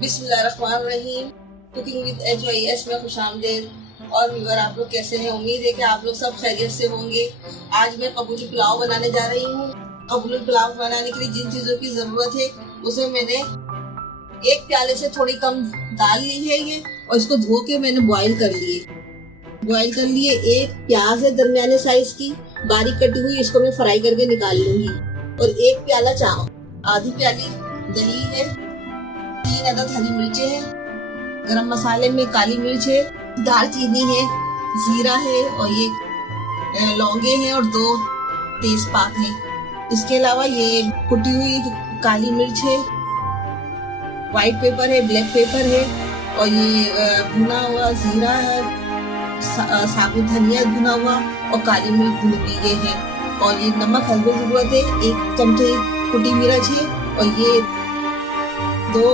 बिस्मिल्लाहिर्रहमानिर्रहीम। Cooking with HYS में खुशामदीद। और व्यूअर, आप लोग कैसे हैं? उम्मीद है कि आप लोग सब खैरियत से होंगे। आज मैं कबूली पुलाव बनाने जा रही हूँ। कबूली पुलाव बनाने के लिए जिन चीज़ों की ज़रूरत है उसमें मैंने एक प्याले से थोड़ी कम दाल ली है ये, और इसको धो के मैंने बॉईल कर लिए। एक प्याज है दरमियाने साइज की, बारीक कटी हुई, इसको मैं फ्राई करके निकाल लूंगी। और एक प्याला चावल, आधी प्याली दही है, 3 अदद हरी मिर्चें हैं, गरम मसाले में काली मिर्च है, दालचीनी है, जीरा है, और ये लौंगे हैं और 2 तेजपात हैं। इसके अलावा ये कुटी हुई काली मिर्च है, व्हाइट पेपर है, ब्लैक पेपर है, और ये भुना हुआ जीरा है, साबुत धनिया भुना हुआ, और काली मिर्च भुनी हुई ये है। और ये नमक हल्दी जरूरत है, 1 चमचे कुटी मिर्च है, और ये 2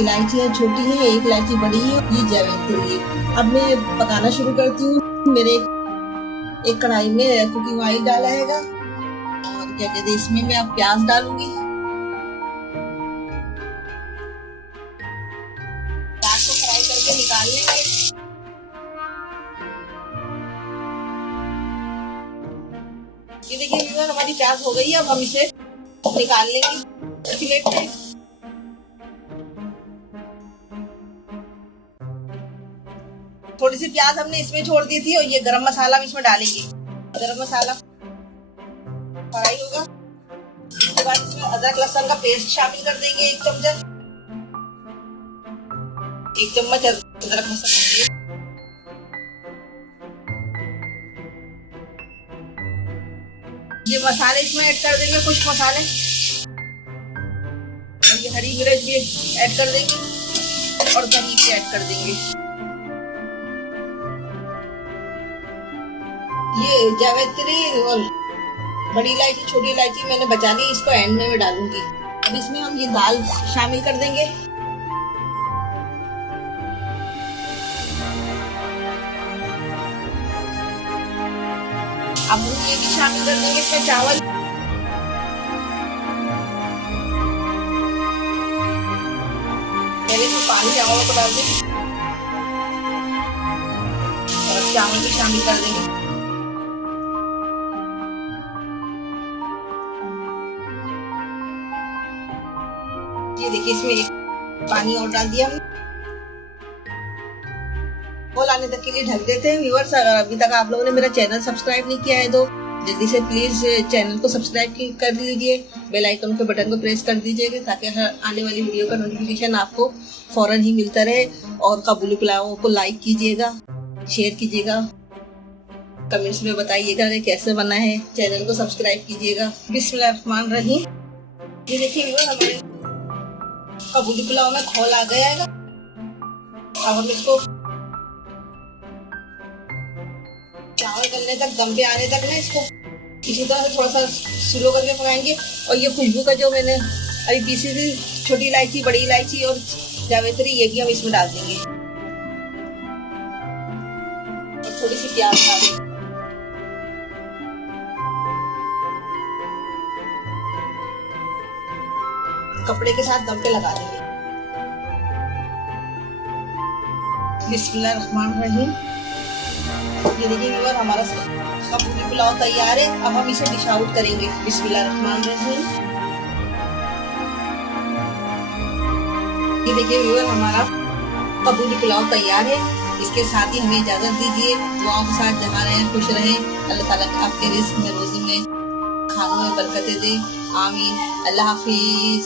इलायचियाँ छोटी हैं, 1 इलायची बड़ी है, ये जावित्री है। अब मैं पकाना शुरू करती हूँ। मेरे एक कढ़ाई में कुकिंग ऑयल डाला हैगा, और क्या कहते हैं, इसमें मैं अब प्याज डालूंगी। प्याज को फ्राई करके निकाल लेंगे। ये देखिए व्यूअर, हमारी प्याज हो गई है। अब हम इसे निकाल लेंगे प्लेट में। थोड़ी सी प्याज हमने इसमें छोड़ दी थी, और ये गरम मसाला भी इसमें डालेंगे। गरम मसाला फ्राई होगा, उसके बाद इसमें अदरक लहसुन का पेस्ट शामिल कर देंगे, 1 चम्मच अदरक लहसुन का पेस्ट। ये मसाले इसमें ऐड कर देंगे, कुछ मसाले, और ये हरी मिर्च भी ऐड कर देंगे, और दही भी ऐड कर देंगे। ये जावित्री और बड़ी इलायची, छोटी इलायची मैंने बचा ली, इसको एंड में मैं डालूंगी। अब इसमें हम ये दाल शामिल कर देंगे। अब ये भी शामिल कर देंगे इसमें चावल। पहले इसमें पानी चावलों को डाल देंगे, और चावल भी शामिल कर देंगे। ये देखिए, इसमें पानी और डाल दिया हमने। बोल आने तक के लिए ढक देते हैं। व्यूअर्स, अभी तक आप लोगों ने मेरा चैनल सब्सक्राइब नहीं किया है तो जल्दी से प्लीज चैनल को सब्सक्राइब कर लीजिए, बेल आइकन के बटन को प्रेस कर दीजिएगा, ताकि हर आने वाली वीडियो का नोटिफिकेशन आपको फौरन ही मिलता रहे। और कबूली पुलाव को लाइक कीजिएगा, शेयर कीजिएगा, कमेंट्स में बताइएगा कि कैसे बना है। चैनल को सब्सक्राइब कीजिएगा। बिस्मिल्लाहिर्रहमानिर्रहीम। ये देखिए व्यूअर, हमारे कबूली पुलाव में खोल आ गया है। अब हम इसको चावल गलने तक, दम पे आने तक ना इसको इसी तरह से थोड़ा सा स्लो करके पकाएंगे। और ये खुशबू का जो मैंने अभी पीसी थी, छोटी इलायची, बड़ी इलायची और जावित्री, ये भी हम इसमें डाल देंगे, और थोड़ी सी प्याज डाल देंगे। कपड़े के साथ दम पे लगा देंगे। बिस्मिल्लाहिर्रहमानिर्रहीम। ये देखिए व्यूअर, हमारा कबूली पुलाव तैयार है। अब हम इसे डिश आउट करेंगे। बिस्मिल्लाहिर्रहमानिर्रहीम। ये देखिए व्यूअर, हमारा कबूली पुलाव तैयार है। इसके साथ ही हमें इजाजत दीजिए। दुआओं के साथ जमा रहें, खुश रहें। अल्लाह ताला आपके रिस्क में, रोजी में, खानों में बरकतें दे। आमीन। अल्लाह हाफिज।